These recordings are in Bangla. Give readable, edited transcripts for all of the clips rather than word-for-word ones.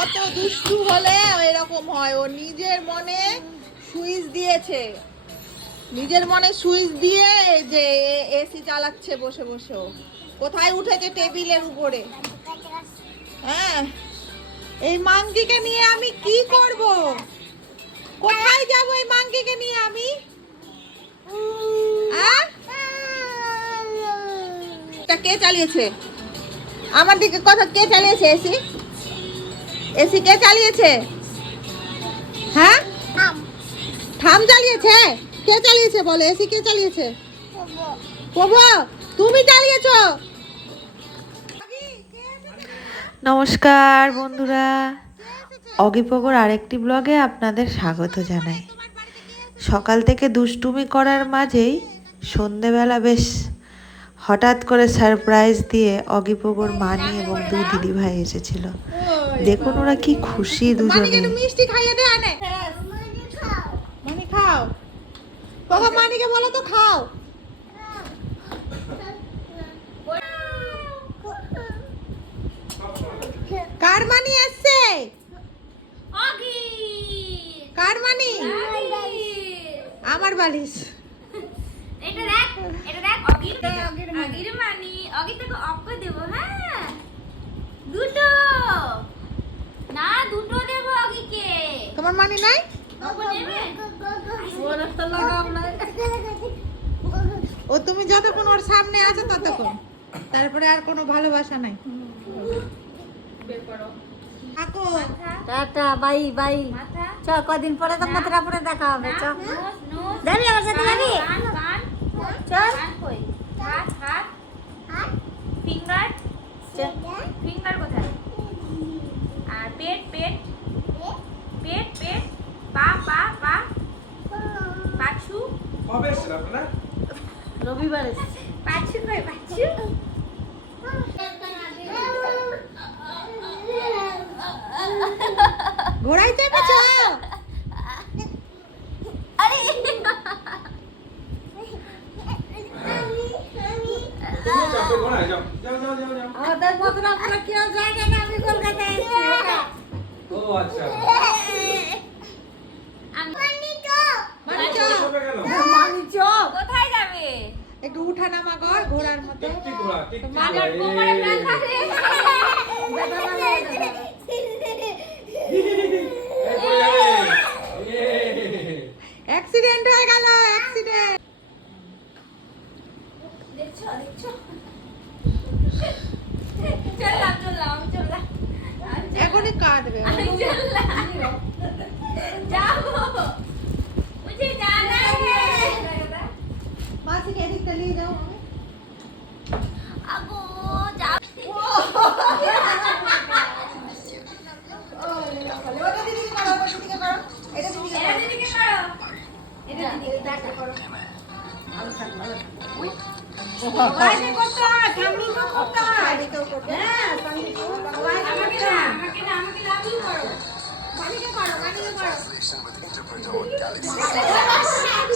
কত দুষ্টু হলে এরকম হয়। ও নিজের মনে সুইচ দিয়েছে, নিজের মনে সুইচ দিয়ে যে এসি চালাচ্ছে বসে বসে। কোথায় উঠেছে? টেবিলের উপরে। হ্যাঁ, এই মাঙ্কিকে নিয়ে আমি কি করব? কোথায় যাব এই মাঙ্কিকে নিয়ে আমি? এটা কে চালিয়েছে? আমার দিকে কথা, কে চালিয়েছে এসি? এসি কে চালিয়েছে? হ্যাঁ, ঠাম চালিয়েছে। কে চালিয়েছে বলে? এসি কে চালিয়েছে? বাবা, তুমি চালিয়েছো? নমস্কার বন্ধুরা, অগিপগর আরেকটি ব্লগে আপনাদের স্বাগত জানাই। সকাল থেকে দুষ্টুমি করার মাঝেই সন্ধেবেলা বেশ হঠাৎ করে সারপ্রাইজ দিয়ে অগিপগর মানি এবং দুই দিদিভাই এসেছিল। দেখুন ওরা কি খুশি দুজনে। মিষ্টি খাইয়ে দে আনে। মানি খাও বাবা, মানিকে বলো তো খাও। কার মানি আসছে? কার মানি? আমার বালিশ। এটা দেখ, এটা দেখ, অগির মানি। অগি তোকে অফ করে দেবো। হ্যাঁ, দুটো না, দুটো দেবো অগিকে। তোমার মানি নাই? ওকে নেবে? ও তুমি যতক্ষণ ওর সামনে আছো ততক্ষণ, তারপরে আর কোনো ভালোবাসা নাই। থাকো। Tata, bye bye. মাথা, চ, কদিন পরে তো মাথাটা পরে দেখা হবে। চ, নোজ, যাবি আমার সাথে? যাবি? কান, কান, চল। কান কই? হাত, হাত, ফিঙ্গার, ফিঙ্গার কোথায়? আর পেট, পেট, পেট, পেট, পা, পা, পা, পাছু, কবে এসেছেন আপনারা? রবিবার এসেছি। পাছু কই? পাছু, ঘোড়ায় চেপেছো? আরে তুমি চাপে ঘোড়ায় যাও যাও যাও যাও যাও। আমাদের মতন আপনারা কেউ যায় না, আমি কলকাতায় এসেছি। ও আচ্ছা। মানি চাপে কেন? মানি চোখ। কোথায় যাবে? একটু উঠা নামা কর ঘোড়ার মতো। টিকটিক ঘোড়া, টিকটিক মাগার ঘোড়া। কোমরে ব্যথা রে। এই পড়ে যাবে। অ্যাক্সিডেন্ট হয়ে গেল, অ্যাক্সিডেন্ট। দেখছো, দেখছো? চললাম, চললাম, আমি চললাম। এখনই কাঁদবে। আমি চললাম। যাবো। মুঝে জানা है। মাসিকে এদিকটা নিয়ে যাও। আগো যাও। ওটা দিদিকে করো, ওটা দিদিকে করো। এটা দিদিকে এটা করো। দিদিকে করো। এটা দিদিকে এটা করো। বাইরে করতে হয়, ঠাম্মিকেও করতে হয়। মানিকেও করবে। হ্যাঁ, ঠাম্মিকেও বাইরে আমাকে করতে না, হয়। আমাকে না, আমাকে লাভিং করো। মানিকে করো, মানিকে করো।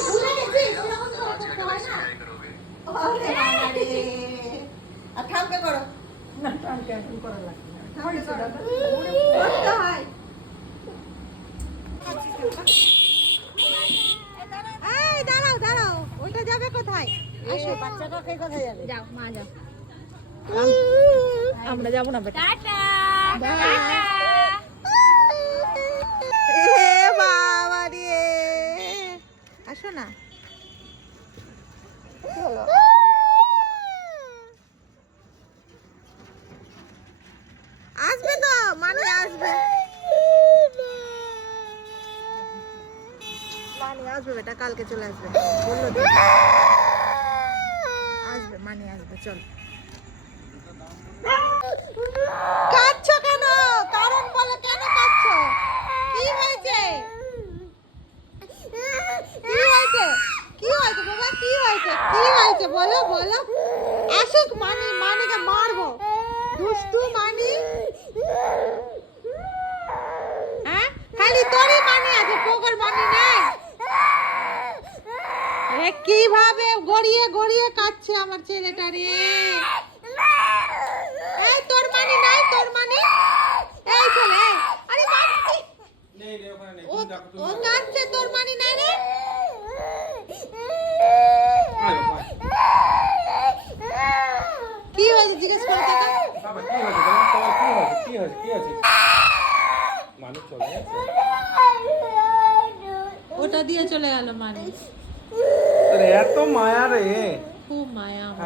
ভুলে গেছিস, এরকম করে করতে হয় না? ওরে বাবা রে। আর ঠামকে করো। না, ঠাম্মিকে এখন করা লাগবে না। ঠামকে করো। করতে হয়। এই দাঁড়াও, দাঁড়াও। ওইটা যাবে কোথায়? আসো, বাচ্চাটা কে কোথায় যাবে? যাও, মা যাও। আমরা যাবো না বেটা। টাটা। Bye. টাটা। এ বাবা রে। আসো না। কি হলো? আসবে তো, মানি আসবে। মানি আসবে বেটা, কালকে চলে আসবে বললো তো। আসবে, মানি আসবে, চল। কাঁদছো কেন? কারণ বলো, কেন কাঁদছো? কি হয়েছে? কি হয়েছে? কি হয়েছে বাবা? কি হয়েছে? কি হয়েছে বলো, বলো। আসুক মানি, মানিকে মারবো। দুষ্টু মানি। হ্যাঁ, খালি তোরই মানি আছে, পোগর মানি নাই। এ কিভাবে গড়িয়ে গড়িয়ে কাঁদছে আমার ছেলেটা রে। এই তোর মানি নাই, তোর মানি। এই চলে। বাবা, কি হয়েছে তোমার? কি হয়েছে? মানুষ চলে গেছে? ওটা দিয়ে চলে গেল মানে তোর এত মায়া রে। খুব মায়া আমার।